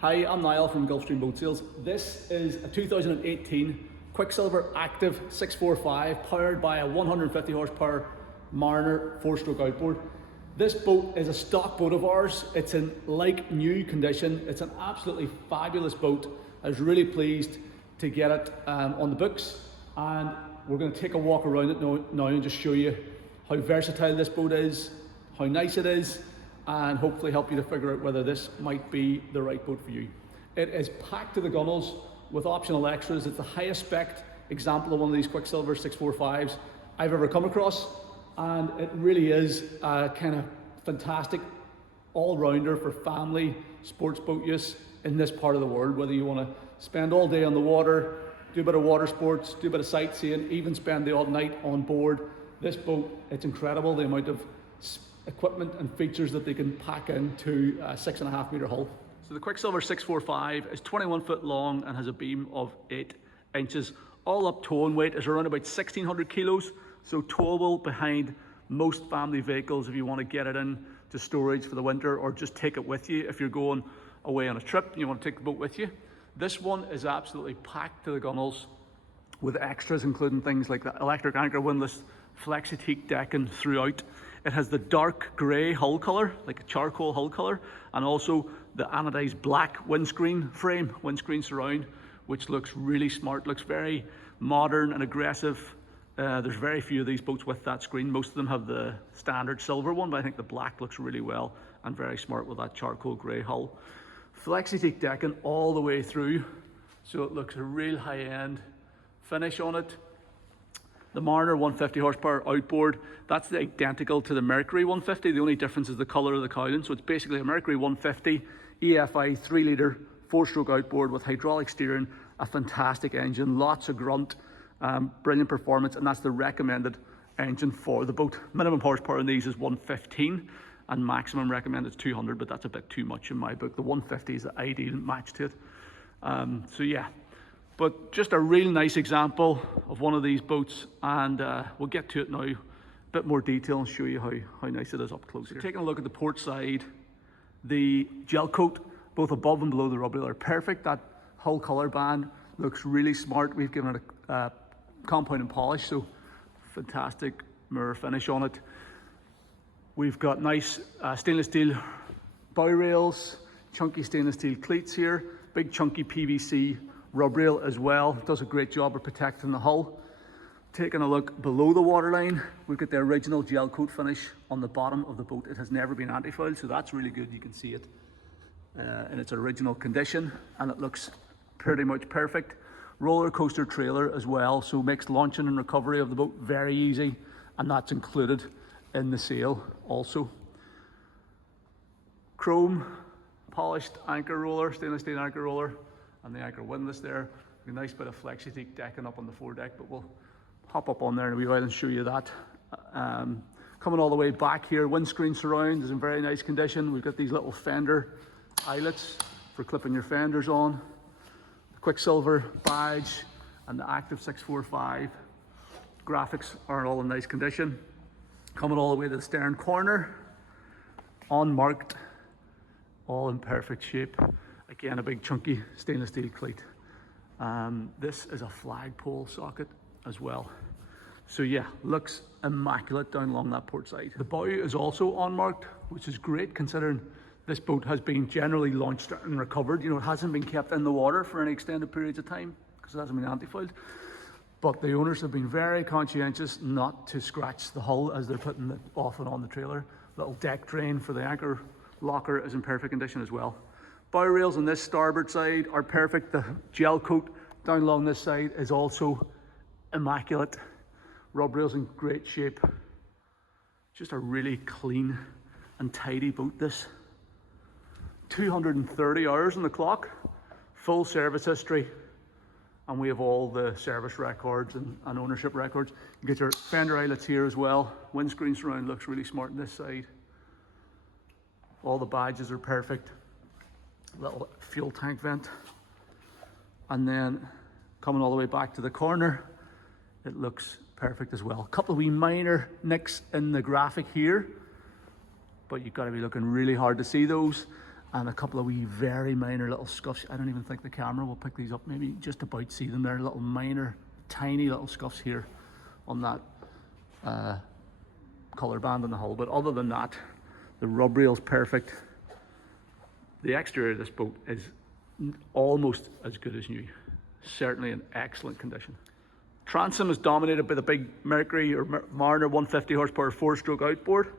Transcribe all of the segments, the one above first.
Hi, I'm Niall from Gulfstream Boat Sales. This is a 2018 Quicksilver Activ 645 powered by a 150 horsepower Mariner 4-stroke outboard. This boat is a stock boat of ours. It's in like new condition. It's an absolutely fabulous boat. I was really pleased to get it on the books, and we're going to take a walk around it now and just show you how versatile this boat is, how nice it is, and hopefully help you to figure out whether this might be the right boat for you. It is packed to the gunnels with optional extras. It's the highest spec example of one of these Quicksilver 645s I've ever come across, and it really is a kind of fantastic all-rounder for family sports boat use in this part of the world. Whether you want to spend all day on the water, do a bit of water sports, do a bit of sightseeing, even spend the odd night on board, this boat, it's incredible the amount of equipment and features that they can pack into a 6.5 meter hull. So the Quicksilver 645 is 21 foot long and has a beam of 8 inches. All up towing weight is around about 1,600 kilos, so towable behind most family vehicles if you want to get it in to storage for the winter, or just take it with you if you're going away on a trip and you want to take the boat with you. This one is absolutely packed to the gunnels with extras, including things like the electric anchor windlass, flexi-teak decking throughout. It has the dark grey hull colour, like a charcoal hull colour, and also the anodized black windscreen surround, which looks really smart, looks very modern and aggressive. There's very few of these boats with that screen. Most of them have the standard silver one, but I think the black looks really well and very smart with that charcoal grey hull. Flexi-teak decking all the way through, so it looks a real high-end finish on it. The Mariner 150 horsepower outboard, that's identical to the Mercury 150. The only difference is the colour of the cowling. So it's basically a Mercury 150 EFI 3 litre 4-stroke outboard with hydraulic steering, a fantastic engine, lots of grunt, brilliant performance, and that's the recommended engine for the boat. Minimum horsepower in these is 115 and maximum recommended is 200, but that's a bit too much in my book. The 150 is the ideal match to it. So yeah. But just a real nice example of one of these boats, and we'll get to it now, a bit more detail, and show you how nice it is up close here. Taking a look at the port side, the gel coat, both above and below the rub rail, are perfect. That hull colour band looks really smart. We've given it a compound and polish, so fantastic mirror finish on it. We've got nice stainless steel bow rails, chunky stainless steel cleats here, big chunky PVC rub rail as well. Does a great job of protecting the hull. Taking a look below the waterline, we've got the original gel coat finish on the bottom of the boat. It has never been anti-fouled, so that's really good. You can see it in its original condition, and it looks pretty much perfect. Roller coaster trailer as well, so makes launching and recovery of the boat very easy, and that's included in the sale also. Chrome polished anchor roller, stainless steel anchor roller, and the anchor windlass there. A nice bit of flexi-teak decking up on the foredeck, but we'll hop up on there in a wee while and show you that. Coming all the way back here, windscreen surround is in very nice condition. We've got these little fender eyelets for clipping your fenders on. The Quicksilver badge and the Activ 645 graphics are all in nice condition. Coming all the way to the stern corner, unmarked, all in perfect shape. Again, a big chunky stainless steel cleat. This is a flagpole socket as well. So yeah, looks immaculate down along that port side. The bow is also unmarked, which is great considering this boat has been generally launched and recovered. You know, it hasn't been kept in the water for any extended periods of time because it hasn't been anti-fouled. But the owners have been very conscientious not to scratch the hull as they're putting it off and on the trailer. Little deck drain for the anchor locker is in perfect condition as well. Bow rails on this starboard side are perfect. The gel coat down along this side is also immaculate. Rub rails in great shape. Just a really clean and tidy boat this. 230 hours on the clock, full service history, and we have all the service records and ownership records. You get your fender eyelets here as well. Windscreen surround looks really smart on this side. All the badges are perfect. Little fuel tank vent, and then coming all the way back to the corner, it looks perfect as well. A couple of wee minor nicks in the graphic here, but you've got to be looking really hard to see those. and a couple of wee very minor little scuffs. I don't even think the camera will pick these up, maybe just about see them there, little minor, tiny little scuffs here on that colour band on the hull. But other than that, the rub rail's perfect. The exterior of this boat is almost as good as new, certainly in excellent condition. Transom is dominated by the big Mercury or Mariner 150 horsepower 4-stroke outboard,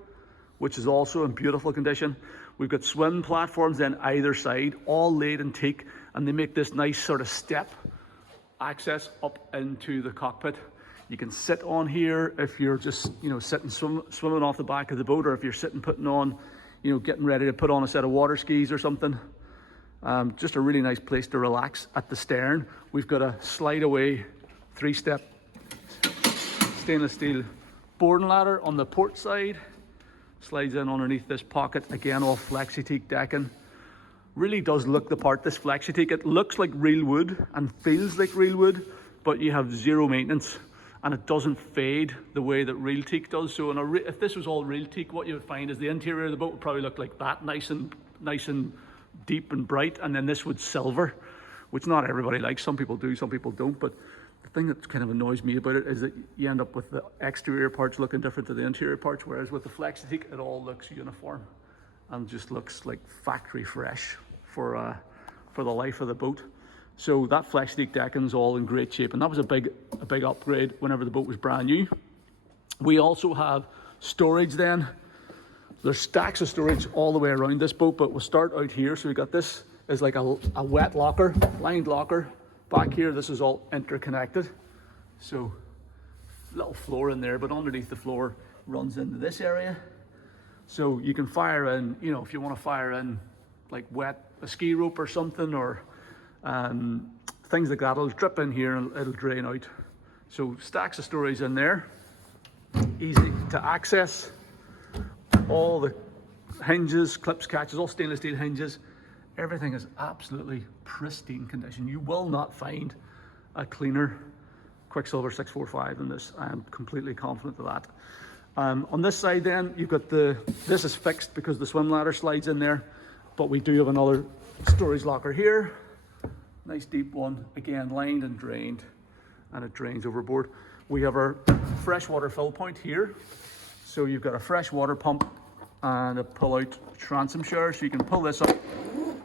which is also in beautiful condition. We've got swim platforms then either side, all laid in teak, and they make this nice sort of step access up into the cockpit. You can sit on here if you're just, you know, swimming off the back of the boat, or if you're sitting putting on, you know, getting ready to put on a set of water skis or something. Just a really nice place to relax. At the stern, we've got a slide away 3-step stainless steel boarding ladder on the port side. Slides in underneath this pocket, again all flexi-teak decking. Really does look the part, this flexi-teak. It looks like real wood and feels like real wood, but you have zero maintenance and it doesn't fade the way that real teak does. So if this was all real teak, what you would find is the interior of the boat would probably look like that, nice and deep and bright, and then this would silver, which not everybody likes. Some people do, some people don't, but the thing that kind of annoys me about it is that you end up with the exterior parts looking different to the interior parts, whereas with the flexi-teak, it all looks uniform and just looks like factory fresh for the life of the boat. So that flexi-teak decking's all in great shape, and that was a big upgrade whenever the boat was brand new. We also have storage then. There's stacks of storage all the way around this boat, but we'll start out here. So we got this is like a wet locker, lined locker. Back here, this is all interconnected. So little floor in there, but underneath the floor runs into this area. So you can fire in, you know, if you want to fire in like a ski rope or something, or things like that, it'll drip in here and it'll drain out. So stacks of storage in there, easy to access. All the hinges, clips, catches, all stainless steel hinges. Everything is absolutely pristine condition. You will not find a cleaner Quicksilver 645 than this. I am completely confident of that. On this side then, you've got this is fixed because the swim ladder slides in there, but we do have another storage locker here. Nice deep one, again lined and drained, and it drains overboard. We have our freshwater fill point here. So you've got a freshwater pump and a pull-out transom shower, so you can pull this up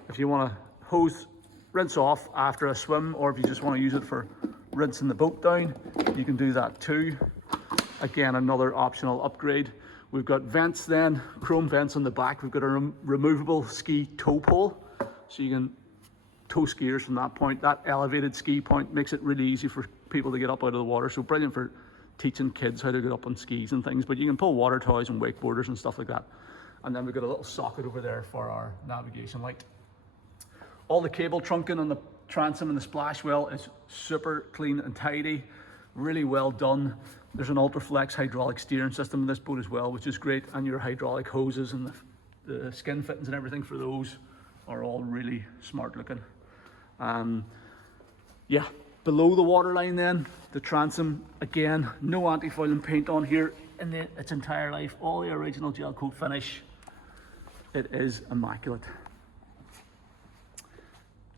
if you want to rinse off after a swim, or if you just want to use it for rinsing the boat down, you can do that too. Again, another optional upgrade. We've got vents then, chrome vents on the back. We've got a removable ski tow pole, so you can tow skiers from that point. That elevated ski point makes it really easy for people to get up out of the water, so brilliant for teaching kids how to get up on skis and things. But you can pull water toys and wakeboarders and stuff like that. And then we've got a little socket over there for our navigation light. All the cable trunking on the transom and the splash well is super clean and tidy, really well done. There's an Ultraflex hydraulic steering system in this boat as well, which is great, and your hydraulic hoses and the skin fittings and everything for those are all really smart looking. Yeah, below the waterline then, the transom, again, no anti-fouling paint on here in its entire life, all the original gel coat finish. It is immaculate.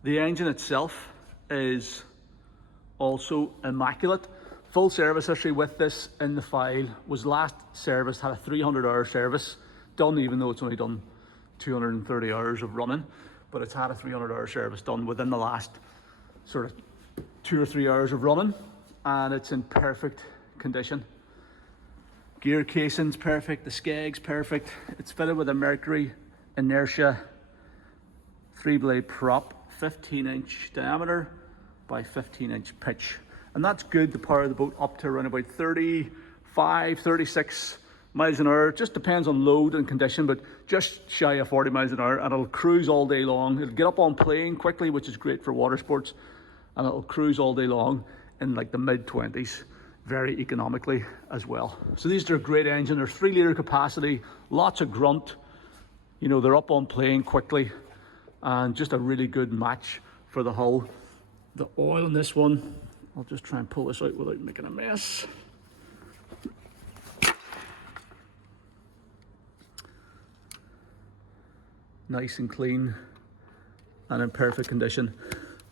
The engine itself is also immaculate. Full service history with this in the file was last serviced, had a 300-hour service done, even though it's only done 230 hours of running, but it's had a 300-hour service done within the last sort of 2 or 3 hours of running, and it's in perfect condition. Gear casing's perfect, the skeg's perfect. It's fitted with a Mercury inertia 3-blade prop, 15-inch diameter by 15-inch pitch. And that's good to power the boat up to around about 35, 36 miles an hour. Just depends on load and condition, but just shy of 40 miles an hour, and it'll cruise all day long. It'll get up on plane quickly, which is great for water sports, and it'll cruise all day long in like the mid-20s, very economically as well. So these are a great engine. They're 3-litre capacity, lots of grunt. You know, they're up on plane quickly, and just a really good match for the hull. The oil in this one, I'll just try and pull this out without making a mess. nice and clean and in perfect condition.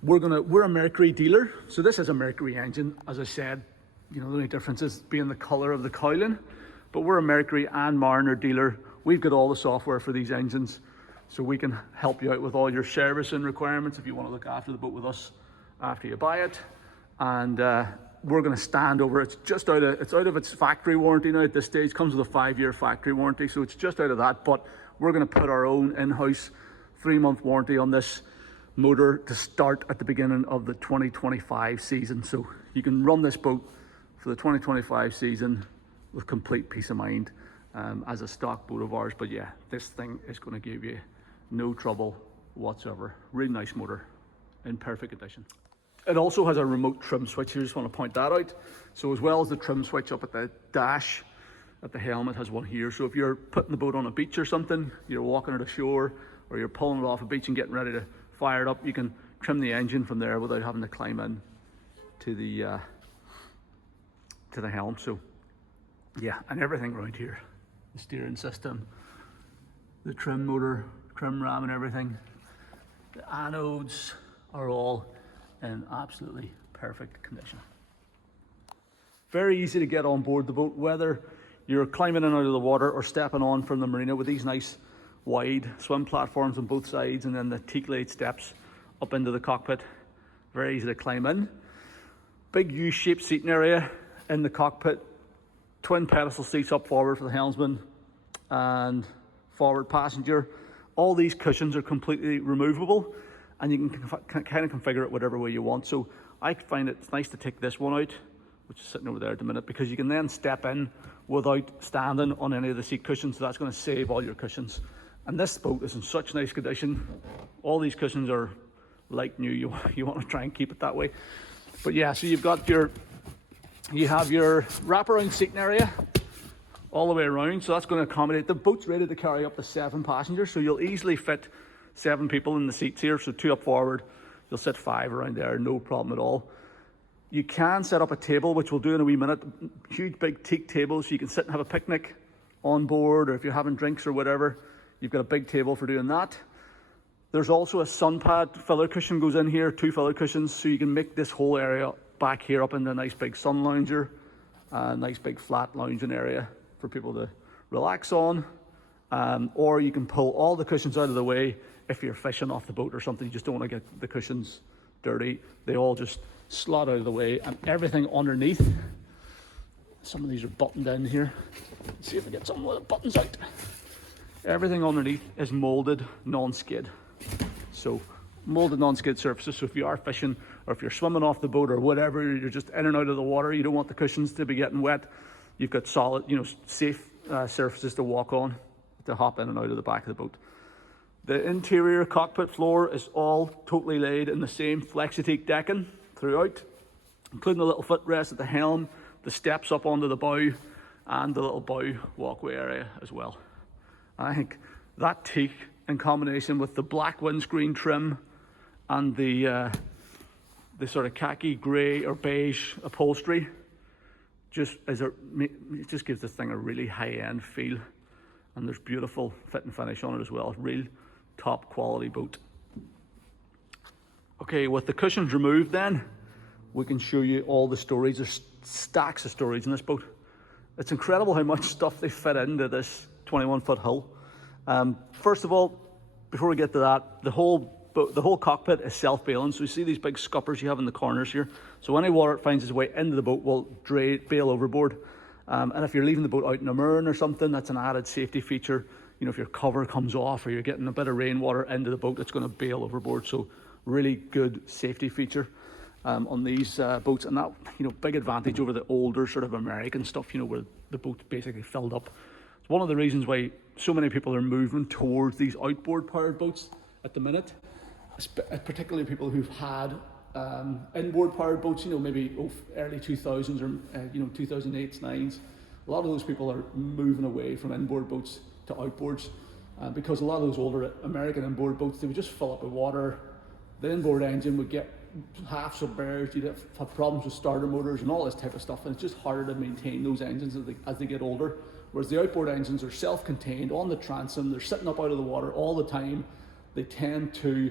We're a Mercury dealer, so this is a Mercury engine. As I said, you know, the only difference is being the color of the cowling, but we're a Mercury and Mariner dealer. We've got all the software for these engines, so we can help you out with all your servicing requirements if you want to look after the boat with us after you buy it. And we're going to stand over. It's out of its factory warranty now at this stage. Comes with a 5-year factory warranty, so it's just out of that. But we're going to put our own in-house 3-month warranty on this motor to start at the beginning of the 2025 season. So you can run this boat for the 2025 season with complete peace of mind as a stock boat of ours. But yeah, this thing is going to give you no trouble whatsoever. Really nice motor in perfect condition. It also has a remote trim switch here. Just want to point that out. So as well as the trim switch up at the dash, at the helm, it has one here. So if you're putting the boat on a beach or something, you're walking it ashore, or you're pulling it off a beach and getting ready to fire it up, you can trim the engine from there without having to climb in to the helm. So yeah, and everything around here, the steering system, the trim motor, trim ram and everything, the anodes are all in absolutely perfect condition. Very easy to get on board the boat, whether you're climbing in and out of the water or stepping on from the marina with these nice wide swim platforms on both sides, and then the teak-laid steps up into the cockpit. Very easy to climb in. Big U-shaped seating area in the cockpit. Twin pedestal seats up forward for the helmsman and forward passenger. All these cushions are completely removable, and you can kind of configure it whatever way you want. So I find it's nice to take this one out, which is sitting over there at the minute, because you can then step in without standing on any of the seat cushions. So that's going to save all your cushions. And this boat is in such nice condition. All these cushions are like new. You want to try and keep it that way. But yeah, so you have your wraparound seating area all the way around. So that's going to accommodate, the boat's rated to carry up to 7 passengers. So you'll easily fit 7 people in the seats here. So 2 up forward, you'll sit 5 around there, no problem at all. You can set up a table, which we'll do in a wee minute. Huge big teak table, so you can sit and have a picnic on board, or if you're having drinks or whatever, you've got a big table for doing that. There's also a sun pad filler cushion goes in here, 2 filler cushions, so you can make this whole area back here up into a nice big sun lounger, a nice big flat lounging area for people to relax on. Or you can pull all the cushions out of the way if you're fishing off the boat or something. You just don't want to get the cushions dirty. They all just slot out of the way, and everything underneath. Some of these are buttoned in here. Let's see if I get some with the buttons out. Everything underneath is molded non-skid. So molded non-skid surfaces. So if you are fishing, or if you're swimming off the boat or whatever, you're just in and out of the water, you don't want the cushions to be getting wet. You've got solid, safe surfaces to walk on, to hop in and out of the back of the boat. The interior cockpit floor is all totally laid in the same Flexi-Teak decking throughout, including the little footrest at the helm, the steps up onto the bow, and the little bow walkway area as well. I think that teak, in combination with the black windscreen trim and the sort of khaki grey or beige upholstery, it just gives this thing a really high-end feel. And there's beautiful fit and finish on it as well. Real top quality boat. Okay, with the cushions removed then, we can show you all the storage. There's stacks of storage in this boat. It's incredible how much stuff they fit into this 21-foot hull. First of all, before we get to that, the whole cockpit is self-bailing. So you see these big scuppers you have in the corners here. So any water that finds its way into the boat will bail overboard. And if you're leaving the boat out in a murn or something, that's an added safety feature. If your cover comes off or you're getting a bit of rainwater into the boat, it's going to bail overboard. So really good safety feature on these boats. And that, big advantage over the older sort of American stuff, where the boat's basically filled up. It's one of the reasons why so many people are moving towards these outboard powered boats at the minute, particularly people who've had inboard powered boats, maybe early 2000s or 2008s, 9s. A lot of those people are moving away from inboard boats to outboards because a lot of those older American inboard boats, they would just fill up with water. The inboard engine would get half submerged. You'd have problems with starter motors and all this type of stuff, and it's just harder to maintain those engines as they get older. Whereas the outboard engines are self-contained on the transom, they're sitting up out of the water all the time. They tend to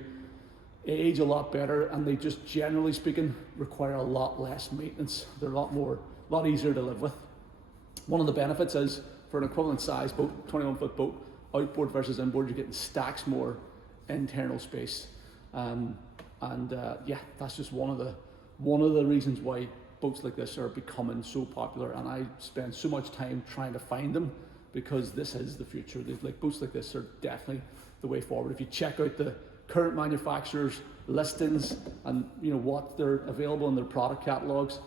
age a lot better, and they just, generally speaking, require a lot less maintenance. They're a lot easier to live with. One of the benefits is, for an equivalent size boat, 21-foot boat, outboard versus inboard, you're getting stacks more internal space. Yeah, that's just one of the reasons why boats like this are becoming so popular, and I spend so much time trying to find them, because this is the future. Like, boats like this are definitely the way forward. If you check out the current manufacturers' listings and what they're available in their product catalogs,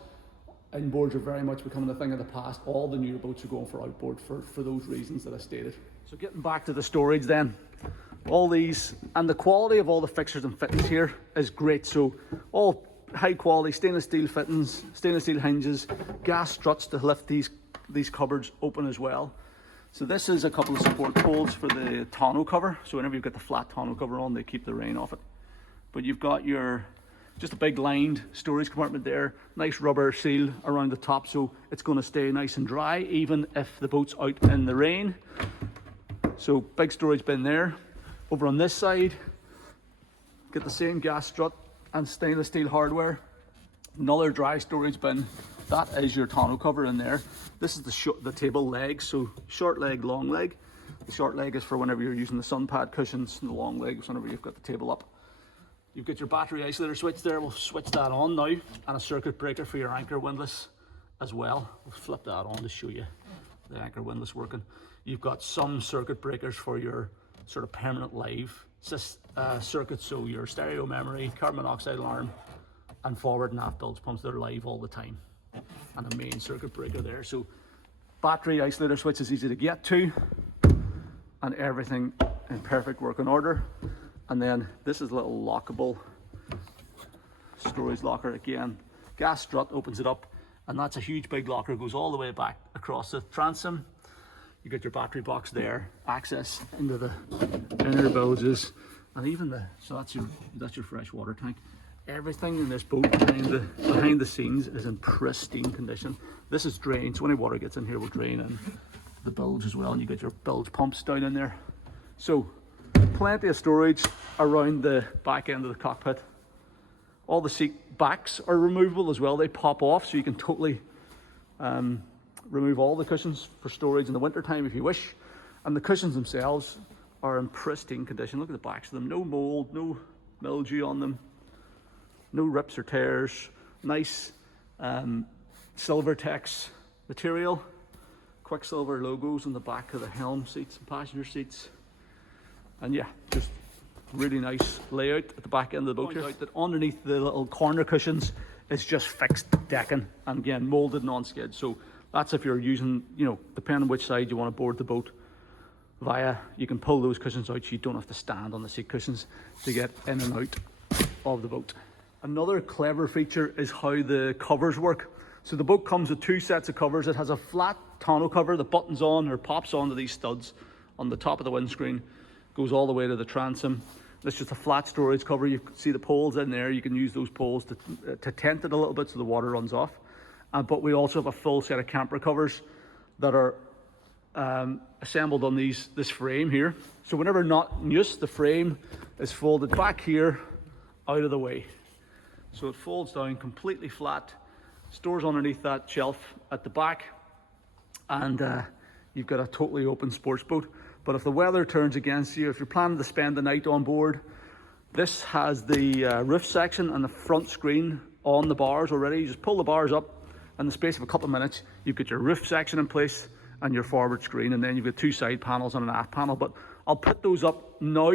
inboards are very much becoming a thing of the past. All the newer boats are going for outboard for those reasons that I stated. So getting back to the storage then, all these, and the quality of all the fixtures and fittings here is great. So all high quality stainless steel fittings, stainless steel hinges, gas struts to lift these cupboards open as well. So this is a couple of support poles for the tonneau cover. So whenever you've got the flat tonneau cover on, they keep the rain off it. But you've got just a big lined storage compartment there, nice rubber seal around the top, so it's going to stay nice and dry even if the boat's out in the rain. So big storage bin there. Over on this side, get the same gas strut and stainless steel hardware. Another dry storage bin. That is your tonneau cover in there. This is the table leg, so short leg, long leg. The short leg is for whenever you're using the sun pad cushions, and the long leg is whenever you've got the table up. You've got your battery isolator switch there. We'll switch that on now, and a circuit breaker for your anchor windlass as well. We'll flip that on to show you the anchor windlass working. You've got some circuit breakers for your sort of permanent live circuits, so your stereo memory, carbon monoxide alarm, and forward and aft bilge pumps that are live all the time, and a main circuit breaker there. So battery isolator switch is easy to get to, and everything in perfect working order. And then this is a little lockable storage locker again. Gas strut opens it up, and that's a huge big locker, goes all the way back across the transom. You get your battery box there, access into the inner bilges, and even so that's your fresh water tank. Everything in this boat behind the scenes is in pristine condition. This is drained, so any water gets in here will drain in the bilge as well, and you get your bilge pumps down in there. So plenty of storage around the back end of the cockpit. All the seat backs are removable as well. They pop off, so you can totally remove all the cushions for storage in the winter time if you wish. And the cushions themselves are in pristine condition. Look at the backs of them. No mold, no mildew on them, no rips or tears. Nice Silvertex material. Quicksilver logos on the back of the helm seats and passenger seats. And yeah, just really nice layout at the back end of the boat. Out that underneath the little corner cushions is just fixed decking, and again molded non-skid. So that's if you're using, depending on which side you want to board the boat via, you can pull those cushions out so you don't have to stand on the seat cushions to get in and out of the boat. Another clever feature is how the covers work. So the boat comes with two sets of covers. It has a flat tonneau cover that buttons on or pops onto these studs on the top of the windscreen, goes all the way to the transom. That's just a flat storage cover. You can see the poles in there. You can use those poles to tent it a little bit so the water runs off. But we also have a full set of camper covers that are assembled on this frame here. So whenever not in use, the frame is folded back here out of the way. So it folds down completely flat, stores underneath that shelf at the back, and you've got a totally open sports boat. But if the weather turns against you, if you're planning to spend the night on board, this has the roof section and the front screen on the bars already. You just pull the bars up, in the space of a couple of minutes, you've got your roof section in place and your forward screen, and then you've got two side panels and an aft panel. But I'll put those up now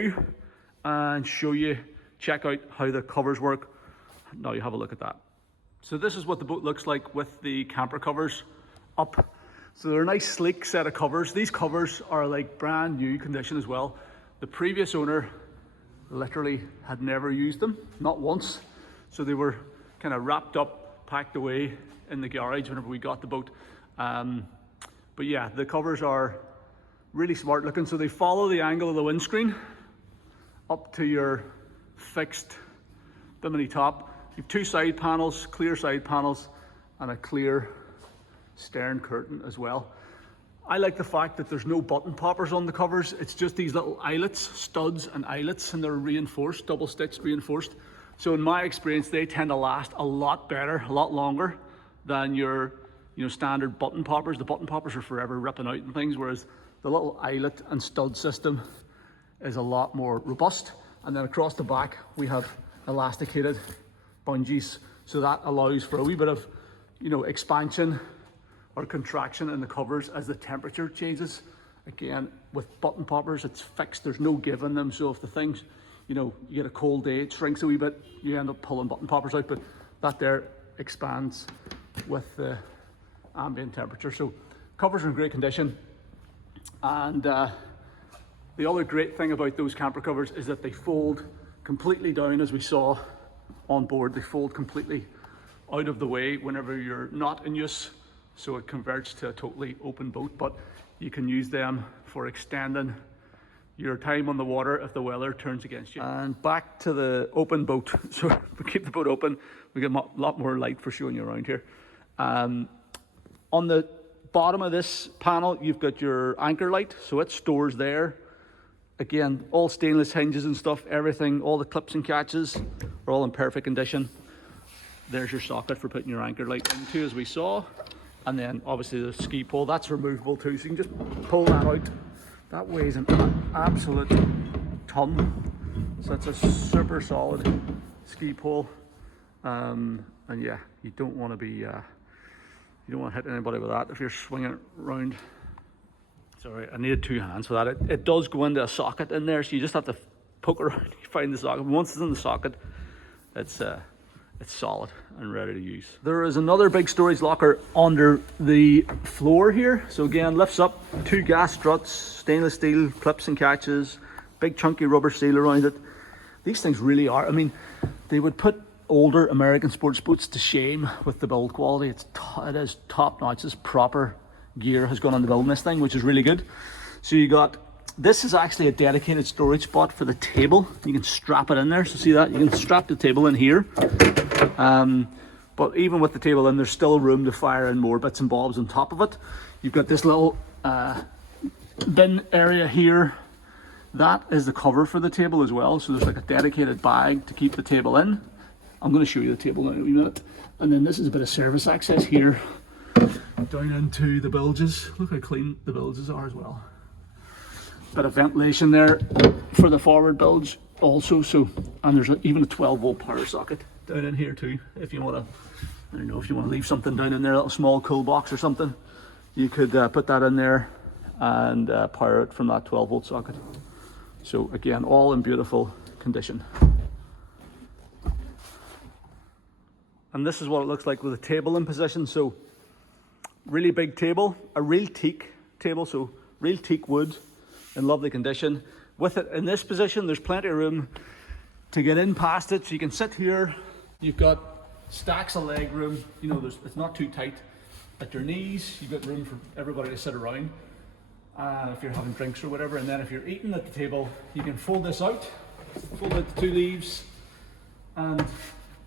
and show you, check out how the covers work. Now you have a look at that. So this is what the boat looks like with the camper covers up. So they're a nice sleek set of covers. These covers are like brand new condition as well. The previous owner literally had never used them, not once. So they were kind of wrapped up, packed away in the garage whenever we got the boat. But yeah, the covers are really smart looking. So they follow the angle of the windscreen up to your fixed bimini top. You have two side panels, clear side panels, and a clear stern curtain as well. I like the fact that there's no button poppers on the covers. It's just these little eyelets, studs and eyelets, and they're reinforced, double stitched, reinforced. So in my experience, they tend to last a lot better, a lot longer than your standard button poppers. The button poppers are forever ripping out and things, whereas the little eyelet and stud system is a lot more robust. And then across the back, we have elasticated bungees. So that allows for a wee bit of, expansion or contraction in the covers as the temperature changes. Again, with button poppers, it's fixed, there's no give in them. So if the things, you get a cold day, it shrinks a wee bit, you end up pulling button poppers out, but that there expands with the ambient temperature. So covers are in great condition. And the other great thing about those camper covers is that they fold completely down, as we saw on board. They fold completely out of the way whenever you're not in use, so it converts to a totally open boat. But you can use them for extending your time on the water if the weather turns against you. And back to the open boat. So we keep the boat open, we get a lot more light for showing you around here. On the bottom of this panel, you've got your anchor light, so it stores there. Again, all stainless hinges and stuff, everything, all the clips and catches are all in perfect condition. There's your socket for putting your anchor light into, as we saw. And then obviously the ski pole, that's removable too, so you can just pull that out. That weighs an absolute ton. So it's a super solid ski pole. And yeah, you don't want to be, you don't want to hit anybody with that if you're swinging it around. Sorry, I needed two hands for that. It does go into a socket in there, so you just have to poke around, you find the socket. Once it's in the socket, it's solid and ready to use. There is another big storage locker under the floor here. So again, lifts up, 2 gas struts, stainless steel clips and catches, big chunky rubber seal around it. These things really are, I mean, they would put older American sports boats to shame with the build quality. It is top notch. This proper gear has gone on to building this thing, which is really good. So this is actually a dedicated storage spot for the table. You can strap it in there, so see that? You can strap the table in here. But even with the table in, there's still room to fire in more bits and bobs on top of it. You've got this little bin area here. That is the cover for the table as well. So there's like a dedicated bag to keep the table in. I'm going to show you the table in a wee minute. And then this is a bit of service access here down into the bilges. Look how clean the bilges are as well. Bit of ventilation there for the forward bilge also. So, and there's even a 12-volt power socket down in here too. If you want to, I don't know, if you want to leave something down in there, a little small cool box or something, you could put that in there and power it from that 12-volt socket. So again, all in beautiful condition. And this is what it looks like with the table in position. So really big table, a real teak table, so real teak wood in lovely condition. With it in this position, there's plenty of room to get in past it. So you can sit here, you've got stacks of leg room, it's not too tight at your knees. You've got room for everybody to sit around if you're having drinks or whatever. And then if you're eating at the table, you can fold this out, fold out the 2 leaves, and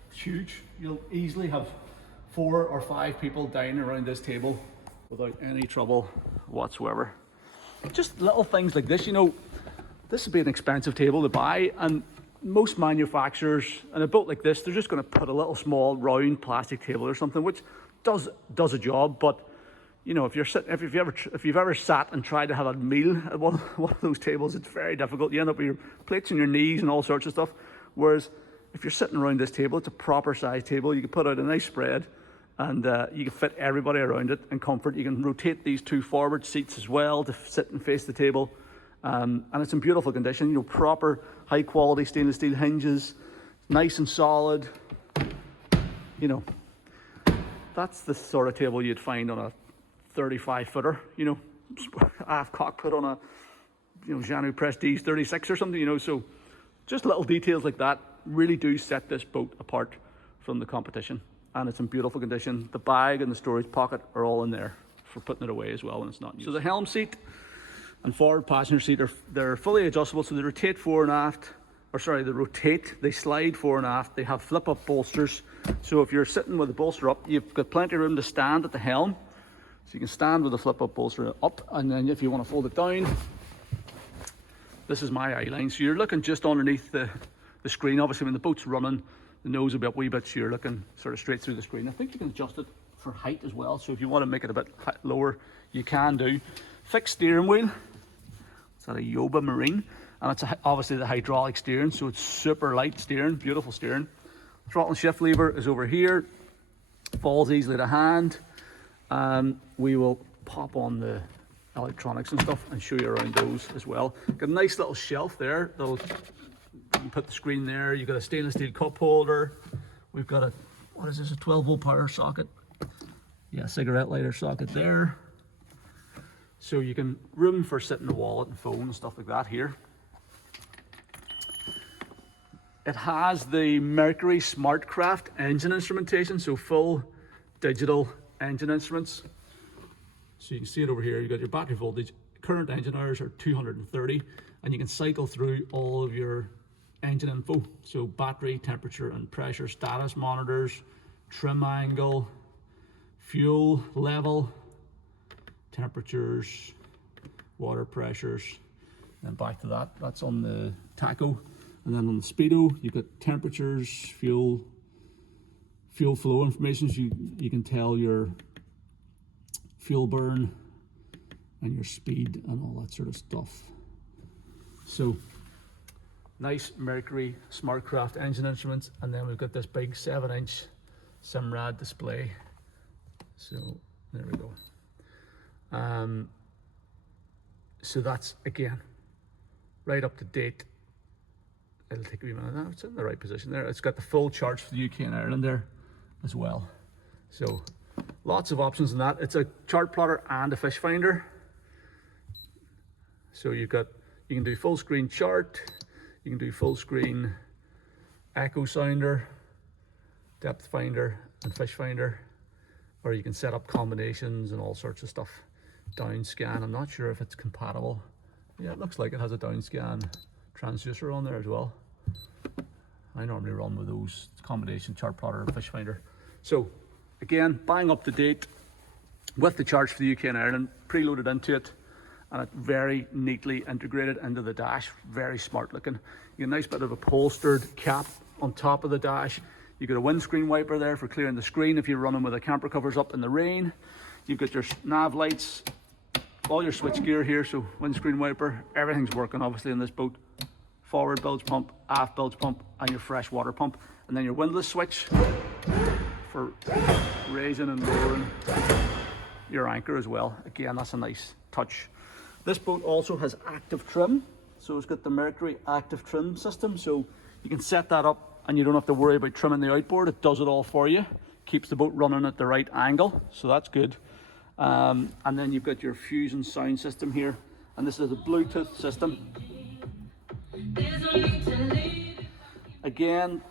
it's huge. You'll easily have 4 or 5 people dining around this table without any trouble whatsoever. Just little things like this, this would be an expensive table to buy, and most manufacturers in a boat like this, they're just going to put a little small round plastic table or something, which does a job. But if you've ever sat and tried to have a meal at one of those tables, it's very difficult. You end up with your plates on your knees and all sorts of stuff. Whereas if you're sitting around this table, it's a proper size table. You can put out a nice spread, and you can fit everybody around it in comfort. You can rotate these 2 forward seats as well to sit and face the table. And it's in beautiful condition, proper high quality stainless steel hinges, nice and solid. That's the sort of table you'd find on a 35 footer, aft cockpit on a, Janu Prestige 36 or something, so just little details like that really do set this boat apart from the competition. And it's in beautiful condition. The bag and the storage pocket are all in there for putting it away as well when it's not used. So the helm seat and forward passenger seat they're fully adjustable, so they rotate fore and aft, they slide fore and aft. They have flip up bolsters, so if you're sitting with the bolster up, you've got plenty of room to stand at the helm. So you can stand with the flip up bolster up, and then if you want to fold it down, this is my eye line. So you're looking just underneath the screen. Obviously when the boat's running, the nose will be up a wee bit, so you're looking sort of straight through the screen. I think you can adjust it for height as well. So if you want to make it a bit lower, you can do. Fixed steering wheel. It's at a Yoba Marine, and it's obviously the hydraulic steering, so it's super light steering, beautiful steering. Throttle and shift lever is over here. Falls easily to hand. We will pop on the electronics and stuff and show you around those as well. Got a nice little shelf there. You can put the screen there. You've got a stainless steel cup holder. We've got a, what is this, a 12-volt power socket? Yeah, cigarette lighter socket there. So you can room for sitting the wallet and phone and stuff like that here. It has the Mercury SmartCraft engine instrumentation, so full digital engine instruments. So you can see it over here. You've got your battery voltage, current engine hours are 230, and you can cycle through all of your engine info. So battery, temperature and pressure, status monitors, trim angle, fuel level, temperatures, water pressures, and back to that. That's on the tacho. And then on the speedo, you've got temperatures, fuel flow information, so you can tell your fuel burn and your speed and all that sort of stuff. So nice Mercury SmartCraft engine instruments, and then we've got this big 7-inch Simrad display. So there we go. So that's, again, right up to date. It'll take a wee minute now. It's in the right position there. It's got the full charge for the UK and Ireland there as well. So lots of options in that. It's a chart plotter and a fish finder. So you can do full screen chart, you can do full screen echo sounder, depth finder and fish finder, or you can set up combinations and all sorts of stuff. Down scan, I'm not sure if it's compatible. Yeah, it looks like it has a down scan transducer on there as well. I normally run with those combination chart plotter and fish finder. So again, bang up to date with the charge for the UK and Ireland preloaded into it, and it's very neatly integrated into the dash. Very smart looking. You get a nice bit of upholstered cap on top of the dash. You got a windscreen wiper there for clearing the screen if you're running with the camper covers up in the rain. You've got your nav lights, all your switch gear here, so windscreen wiper, everything's working obviously in this boat. Forward bilge pump, aft bilge pump, and your fresh water pump. And then your windlass switch for raising and lowering your anchor as well. Again, that's a nice touch. This boat also has active trim. So it's got the Mercury active trim system. So you can set that up and you don't have to worry about trimming the outboard. It does it all for you. Keeps the boat running at the right angle. So that's good. And then you've got your Fusion sound system here. And this is a Bluetooth system. Again,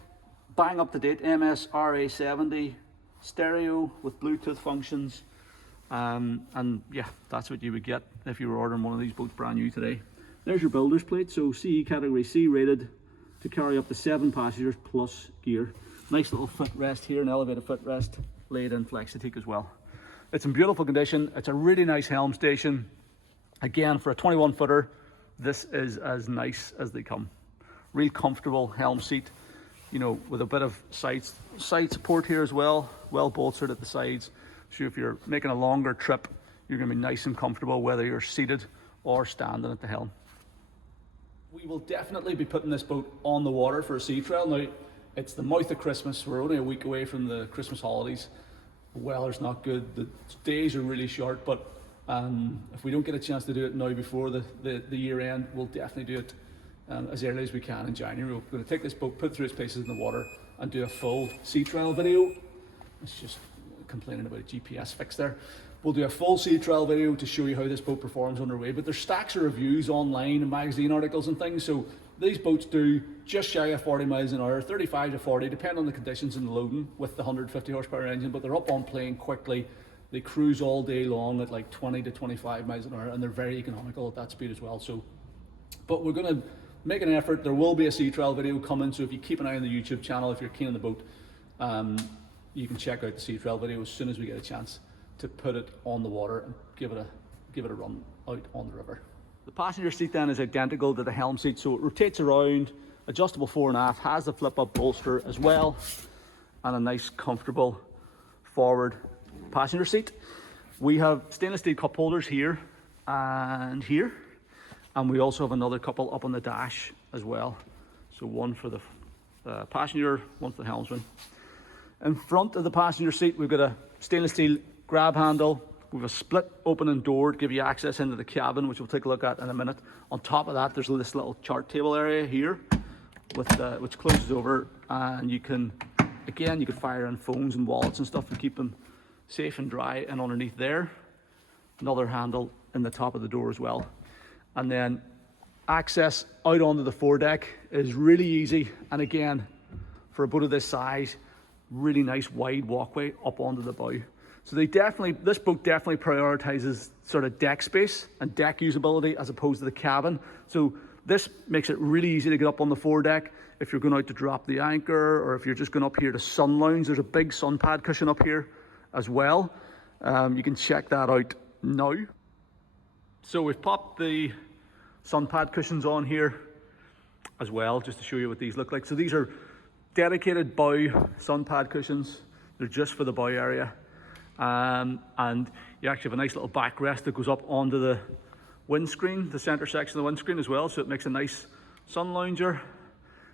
bang up to date, MS-RA70 stereo with Bluetooth functions, and yeah, that's what you would get if you were ordering one of these boats brand new today. There's your builder's plate, so CE category C rated to carry up to 7 passengers plus gear. Nice little footrest here, an elevated footrest, laid in Flexi-Teak as well. It's in beautiful condition. It's a really nice helm station. Again, for a 21 footer, this is as nice as they come. Real comfortable helm seat, you know, with a bit of side support here as well, well bolstered at the sides. So if you're making a longer trip, you're going to be nice and comfortable whether you're seated or standing at the helm. We will definitely be putting this boat on the water for a sea trial. Now, it's the mouth of Christmas. We're only a week away from the Christmas holidays. The weather's not good. The days are really short, but if we don't get a chance to do it now before the year end, we'll definitely do it as early as we can in January. We're going to take this boat, put through its paces in the water, and do a full sea trial video. It's just complaining about a GPS fix there. We'll do a full sea trial video to show you how this boat performs underway, but there's stacks of reviews online and magazine articles and things. So these boats do just shy of 40 miles an hour, 35 to 40, depending on the conditions and the loading with the 150 horsepower engine, but they're up on plane quickly. They cruise all day long at like 20 to 25 miles an hour, and they're very economical at that speed as well. So, but we're going to make an effort. There will be a sea trial video coming, so if you keep an eye on the YouTube channel, if you're keen on the boat, you can check out the sea trial video as soon as we get a chance. to put it on the water and give it a run out on the river. The passenger seat then is identical to the helm seat, so it rotates around, adjustable fore and aft, has the flip up bolster as well, and a nice comfortable forward passenger seat. We have stainless steel cup holders here and here, and we also have another couple up on the dash as well. So one for the passenger, one for the helmsman. In front of the passenger seat, we've got a stainless steel grab handle. We have a split opening door to give you access into the cabin, which we'll take a look at in a minute. On top of that, there's this little chart table area here, with which closes over, and you can fire in phones and wallets and stuff and keep them safe and dry. And underneath there, another handle in the top of the door as well. And then access out onto the foredeck is really easy, and again, for a boat of this size, really nice wide walkway up onto the bow. So this boat definitely prioritizes sort of deck space and deck usability as opposed to the cabin. So this makes it really easy to get up on the foredeck if you're going out to drop the anchor, or if you're just going up here to sun lounge. There's a big sun pad cushion up here as well. You can check that out now. So we've popped the sun pad cushions on here as well, just to show you what these look like. So these are dedicated bow sun pad cushions. They're just for the bow area. And you actually have a nice little backrest that goes up onto the windscreen, the center section of the windscreen as well, so it makes a nice sun lounger.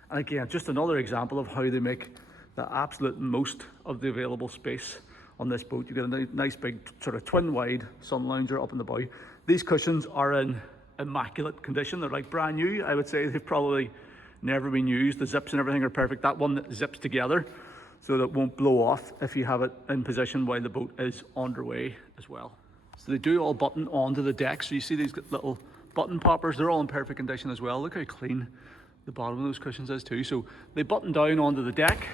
And again, just another example of how they make the absolute most of the available space on this boat. You get a nice big sort of twin wide sun lounger up in the bow. These cushions are in immaculate condition. They're like brand new. I would say they've probably never been used. The zips and everything are perfect. That one that zips together so that it won't blow off if you have it in position while the boat is underway as well. So they do all button onto the deck. So you see these little button poppers. They're all in perfect condition as well. Look how clean the bottom of those cushions is too. So they button down onto the deck,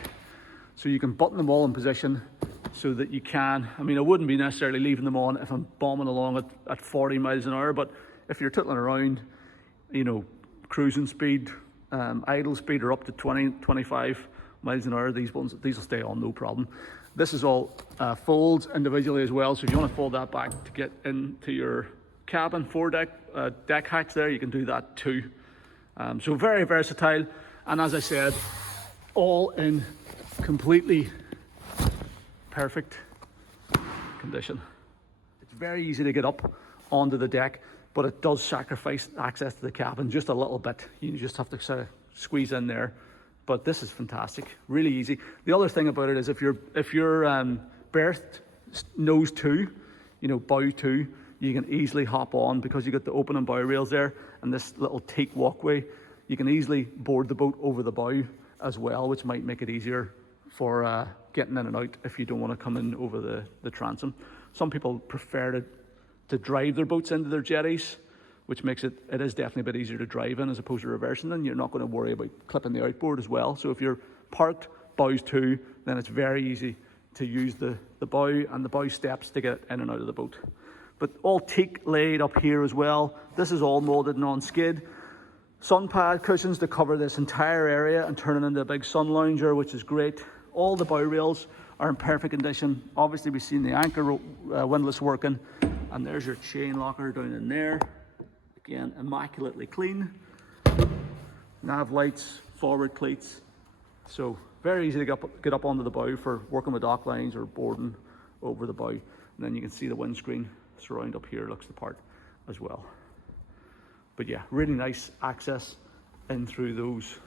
so you can button them all in position so that you can, I mean, I wouldn't be necessarily leaving them on if I'm bombing along at 40 miles an hour, but if you're tootling around, you know, cruising speed, idle speed are up to 20, 25 miles an hour, these will stay on no problem. This is all folds individually as well, so if you want to fold that back to get into your cabin foredeck deck hatch there, you can do that too. So very versatile, and as I said, all in completely perfect condition. It's very easy to get up onto the deck, but it does sacrifice access to the cabin just a little bit. You just have to sort of squeeze in there. But this is fantastic, really easy. The other thing about it is if you're berthed nose to, you know, bow to, you can easily hop on because you got the open and bow rails there and this little teak walkway. You can easily board the boat over the bow as well, which might make it easier for getting in and out if you don't want to come in over the transom. Some people prefer to drive their boats into their jetties, which makes it is definitely a bit easier to drive in as opposed to reversing, and you're not going to worry about clipping the outboard as well. So if you're parked bows to, then it's very easy to use the bow and the bow steps to get in and out of the boat. But all teak laid up here as well. This is all molded non-skid. Sun pad cushions to cover this entire area and turn it into a big sun lounger, which is great. All the bow rails are in perfect condition. Obviously we've seen the anchor windlass working, and there's your chain locker down in there. Again, immaculately clean. Nav lights, forward cleats. So very easy to get up onto the bow for working with dock lines or boarding over the bow. And then you can see the windscreen surround up here, looks the part as well. But yeah, really nice access in through those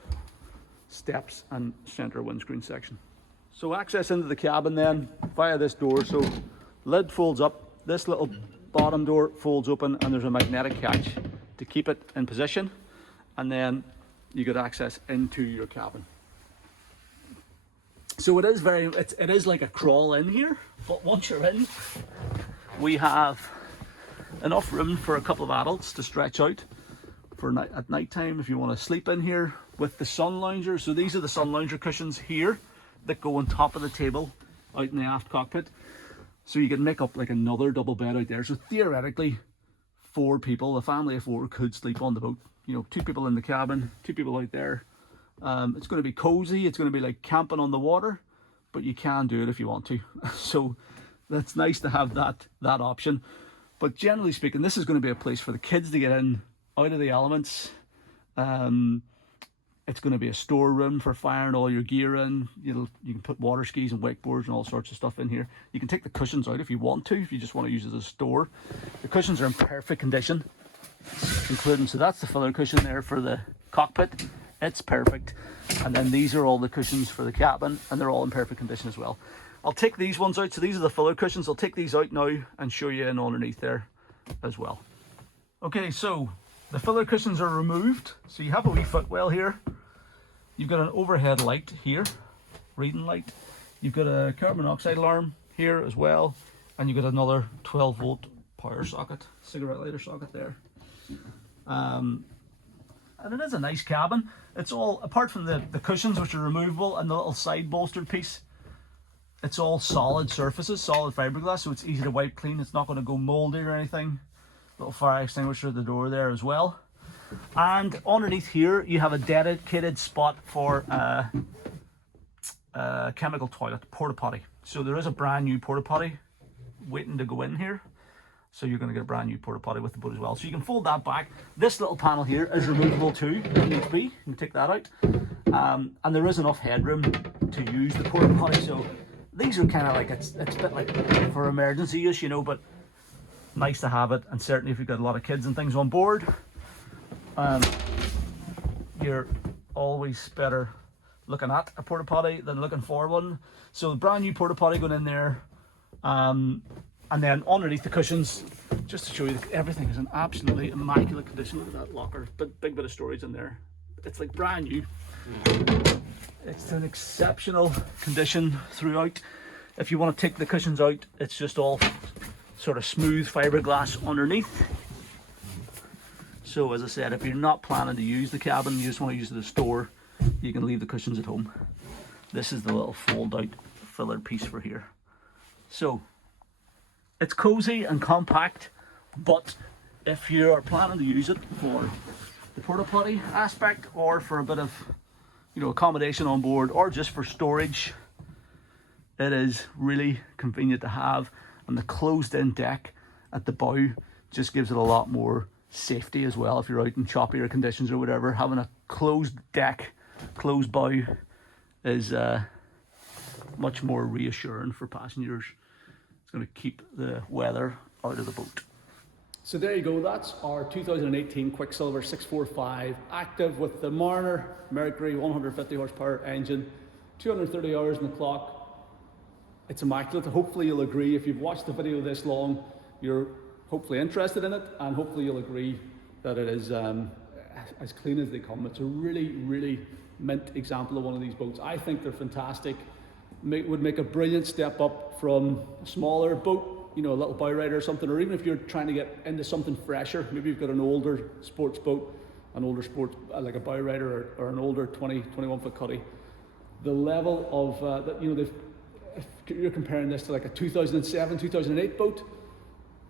steps and center windscreen section. So access into the cabin then via this door. So lid folds up, this little bottom door folds open, and there's a magnetic catch to keep it in position, and then you get access into your cabin. So it is like a crawl in here, but once you're in, we have enough room for a couple of adults to stretch out for at night time if you want to sleep in here with the sun lounger. So these are the sun lounger cushions here that go on top of the table out in the aft cockpit. So you can make up like another double bed out there. So theoretically, 4 people, a family of 4 could sleep on the boat. You know, 2 people in the cabin, 2 people out there. It's going to be cozy. It's going to be like camping on the water, but you can do it if you want to. So that's nice to have that option. But generally speaking, this is going to be a place for the kids to get in, out of the elements. It's going to be a storeroom for firing all your gear in. You can put water skis and wakeboards and all sorts of stuff in here. You can take the cushions out if you want to, if you just want to use it as a store. The cushions are in perfect condition, including, so that's the filler cushion there for the cockpit. It's perfect. And then these are all the cushions for the cabin, and they're all in perfect condition as well. I'll take these ones out. So these are the filler cushions. I'll take these out now and show you in underneath there as well. Okay, so the filler cushions are removed. So you have a wee footwell here. You've got an overhead light here, reading light. You've got a carbon monoxide alarm here as well. And you've got another 12-volt power socket, cigarette lighter socket there. And it is a nice cabin. It's all, apart from the cushions, which are removable, and the little side bolstered piece, it's all solid surfaces, solid fiberglass, so it's easy to wipe clean. It's not going to go moldy or anything. Little fire extinguisher at the door there as well. And underneath here, you have a dedicated spot for a chemical toilet, porta potty. So there is a brand new porta potty waiting to go in here. So you're going to get a brand new porta potty with the boat as well. So you can fold that back. This little panel here is removable too, if needs be. You can take that out. And there is enough headroom to use the porta potty. So these are kind of like, it's a bit like for emergency use, you know, but nice to have it. And certainly if you've got a lot of kids and things on board, you're always better looking at a porta potty than looking for one. So brand new porta potty going in there. And then underneath the cushions, just to show you that everything is in absolutely immaculate condition. Look at that locker, big bit of storage in there. It's like brand new. It's in exceptional condition throughout. If you want to take the cushions out, it's just all sort of smooth fiberglass underneath. So as I said, if you're not planning to use the cabin, you just want to use it as a store, you can leave the cushions at home. This is the little fold out filler piece for here. So it's cozy and compact, but if you're planning to use it for the porta potty aspect, or for a bit of, you know, accommodation on board, or just for storage, it is really convenient to have. And the closed-in deck at the bow just gives it a lot more safety as well. If you're out in choppier conditions or whatever, having a closed deck, closed bow is much more reassuring for passengers. Going to keep the weather out of the boat. So there you go, that's our 2018 Quicksilver 645 Active with the Mariner Mercury 150 horsepower engine, 230 hours on the clock. It's immaculate. Hopefully you'll agree, if you've watched the video this long, you're hopefully interested in it, and hopefully you'll agree that it is as clean as they come. It's a really mint example of one of these boats. I think they're fantastic. Would make a brilliant step up from a smaller boat, you know, a little bow rider or something, or even if you're trying to get into something fresher, maybe you've got an older sports boat, an older sports, like a bow rider, or an older 21 foot cuddy. The level of, that, you know, if you're comparing this to like a 2007, 2008 boat,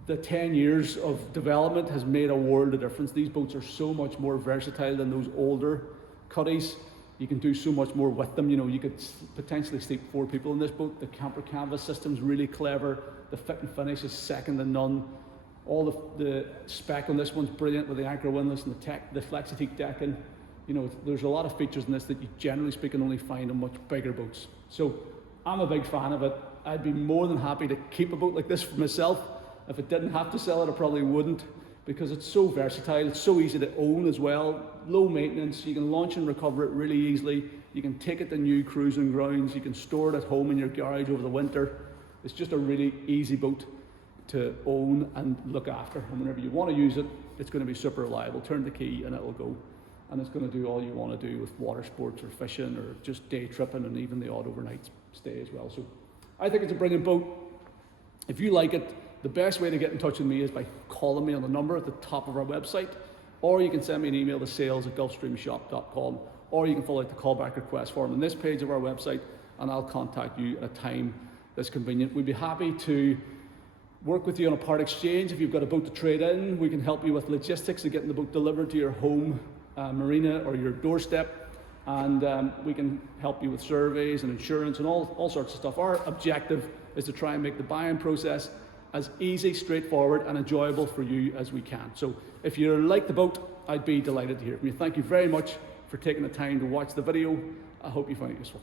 the 10 years of development has made a world of difference. These boats are so much more versatile than those older cuddies. You can do so much more with them. You know, you could potentially sleep 4 people in this boat. The camper canvas system's really clever. The fit and finish is second to none. All the spec on this one's brilliant with the anchor windlass and the Flexi-Teak decking. You know, there's a lot of features in this that you generally speaking only find on much bigger boats. So I'm a big fan of it. I'd be more than happy to keep a boat like this for myself. If it didn't have to sell it, I probably wouldn't, because it's so versatile, it's so easy to own as well, low maintenance, you can launch and recover it really easily, you can take it to new cruising grounds, you can store it at home in your garage over the winter. It's just a really easy boat to own and look after, and whenever you want to use it, it's going to be super reliable. Turn the key and it'll go, and it's going to do all you want to do with water sports or fishing or just day tripping, and even the odd overnight stay as well. So I think it's a brilliant boat. If you like it, the best way to get in touch with me is by calling me on the number at the top of our website, or you can send me an email to sales@gulfstreamshop.com, or you can fill out the callback request form on this page of our website, and I'll contact you at a time that's convenient. We'd be happy to work with you on a part exchange. If you've got a boat to trade in, we can help you with logistics of getting the boat delivered to your home marina or your doorstep. and we can help you with surveys and insurance and all sorts of stuff. Our objective is to try and make the buying process as easy, straightforward and enjoyable for you as we can. So if you like the boat, I'd be delighted to hear from you. Thank you very much for taking the time to watch the video. I hope you found it useful.